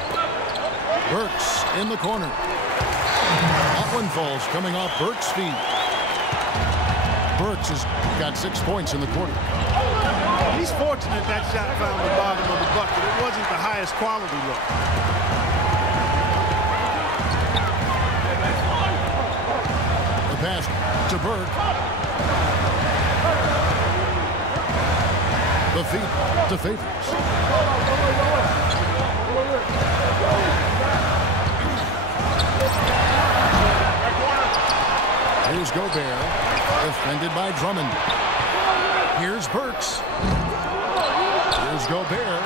Burks in the corner. That one falls coming off Burks' feet. Burks has got 6 points in the quarter. He's fortunate that shot found the bottom of the bucket. It wasn't the highest quality look. The pass to Burke. The feed to Favors. Here's Gobert, defended by Drummond. Here's Burks. Here's Gobert.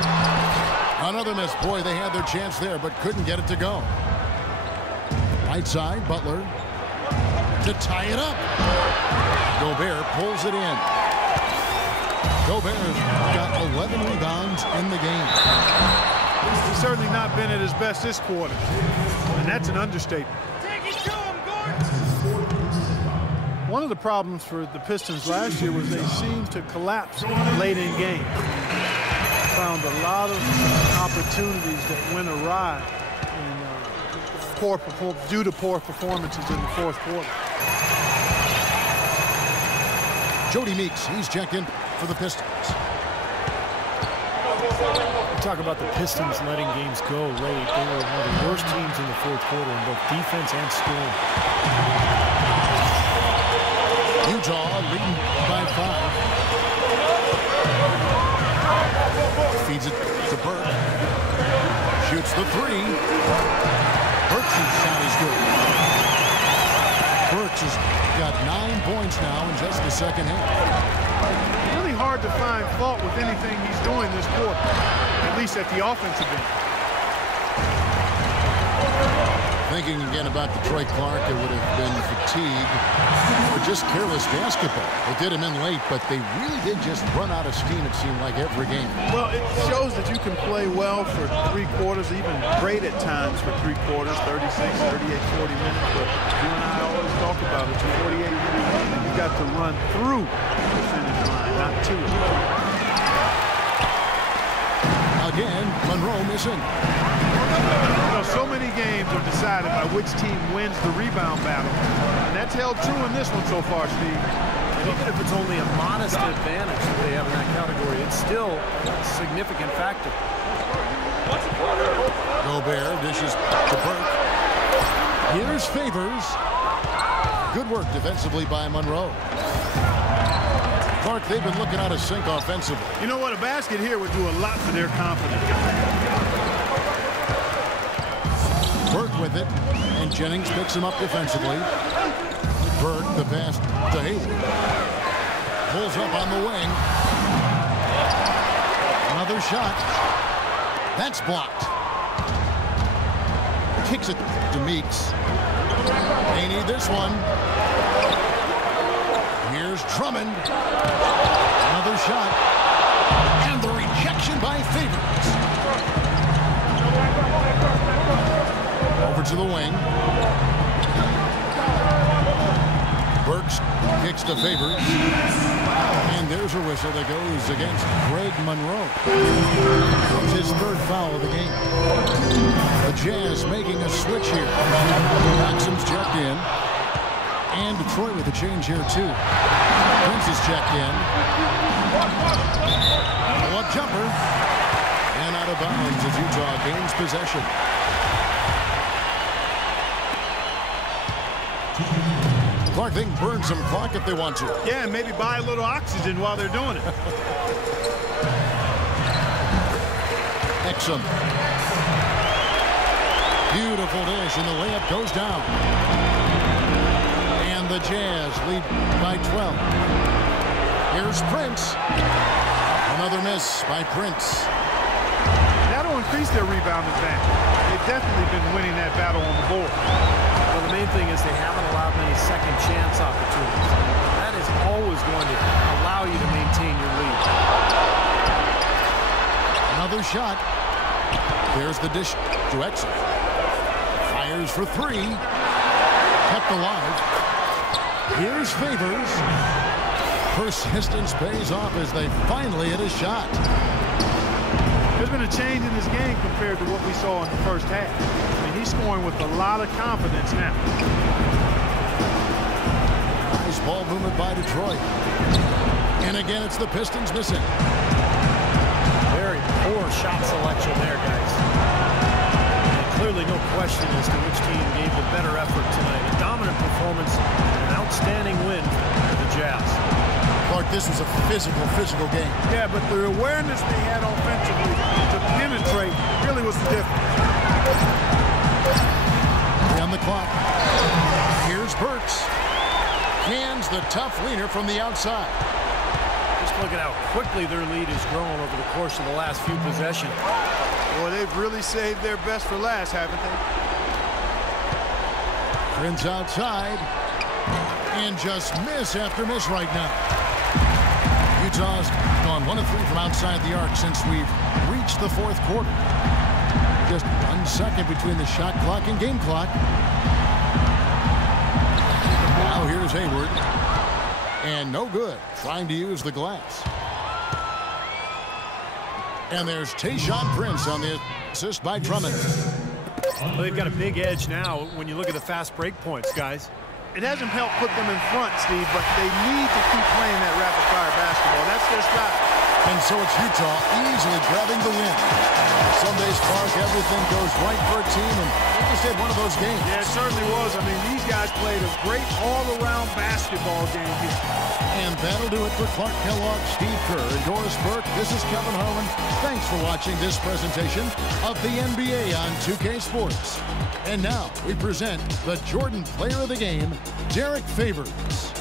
Another miss. Boy, they had their chance there, but couldn't get it to go. Right side, Butler to tie it up. Gobert pulls it in. Gobert's got 11 rebounds in the game. He's certainly not been at his best this quarter, and that's an understatement. One of the problems for the Pistons last year was they seemed to collapse late in games. Found a lot of opportunities that went awry due to poor performances in the fourth quarter. Jody Meeks, he's checked in for the Pistons. Talk about the Pistons letting games go late. They were one of the worst teams in the fourth quarter in both defense and scoring. Utah leading by 5. Feeds it to Burke. Shoots the 3. Burks' shot is good. Burks has got 9 points now in just the second half. Really hard to find fault with anything he's doing this quarter, at least at the offensive end. Thinking again about Detroit, Clark, it would have been fatigue or just careless basketball. It did him in late, but they really did just run out of steam, it seemed like, every game. Well, it shows that you can play well for 3 quarters, even great at times for 3 quarters, 36, 38, 40 minutes. But you and I always talk about it. You're 48 minutes in, and you've got to run through the finish line, not to it. Again, Monroe missing. You know, so many games are decided by which team wins the rebound battle. And that's held true in this one so far, Steve. And even if it's only a modest advantage that they have in that category, it's still a significant factor. Gobert dishes to Burke. Here's Favors. Good work defensively by Monroe. Clark, they've been looking out of sync offensively. You know what? A basket here would do a lot for their confidence. Burke with it, and Jennings picks him up defensively. Burke, the pass to Hayward. Pulls up on the wing. Another shot. That's blocked. Kicks it to Meeks. They need this one. Here's Drummond. Another shot. And the rejection by Favors. Over to the wing. Burks kicks to Favors. And there's a whistle that goes against Greg Monroe. It's his third foul of the game. The Jazz making a switch here. Maxim's checked in. And Detroit with a change here too. Prince is checked in. Pull-up jumper. And out of bounds as Utah gains possession. Clark, they can burn some clock if they want to. Yeah, and maybe buy a little oxygen while they're doing it. Exum. Beautiful dish, and the layup goes down. And the Jazz lead by 12. Here's Prince. Another miss by Prince. That'll increase their rebound advantage. They've definitely been winning that battle on the board. Well, the main thing is they haven't allowed many second chance opportunities. That is always going to allow you to maintain your lead. Another shot. There's the dish to Exum. Fires for three. Kept alive. Here's Favors. Persistence pays off as they finally hit a shot. There's been a change in this game compared to what we saw in the first half. I mean, he's scoring with a lot of confidence now. Nice ball movement by Detroit. And again, it's the Pistons missing. Very poor shot selection there, guys. And clearly no question as to which team gave the better effort tonight. A dominant performance, an outstanding win for the Jazz. Clark, this was a physical game. Yeah, but the awareness they had offensively to penetrate really was the difference. On the clock. Here's Burks. Hands the tough leaner from the outside. Just look at how quickly their lead has grown over the course of the last few possessions. Boy, they've really saved their best for last, haven't they? Prince outside. And just miss after miss right now. Utah's gone 1 of 3 from outside the arc since we've reached the fourth quarter. Just 1 second between the shot clock and game clock. Now here's Hayward. And no good. Trying to use the glass. And there's Tayshaun Prince on the assist by Drummond. Well, they've got a big edge now when you look at the fast break points, guys. It hasn't helped put them in front, Steve, but they need to keep playing that rapid-fire basketball. That's their style. And so it's Utah easily grabbing the win. Some days, Clark, everything goes right for a team, and they just had one of those games. Yeah, it certainly was. I mean, these guys played a great all-around basketball game here. And that'll do it for Clark Kellogg, Steve Kerr, and Doris Burke. This is Kevin Harlan. Thanks for watching this presentation of the NBA on 2K Sports. And now we present the Jordan Player of the Game, Derek Favors.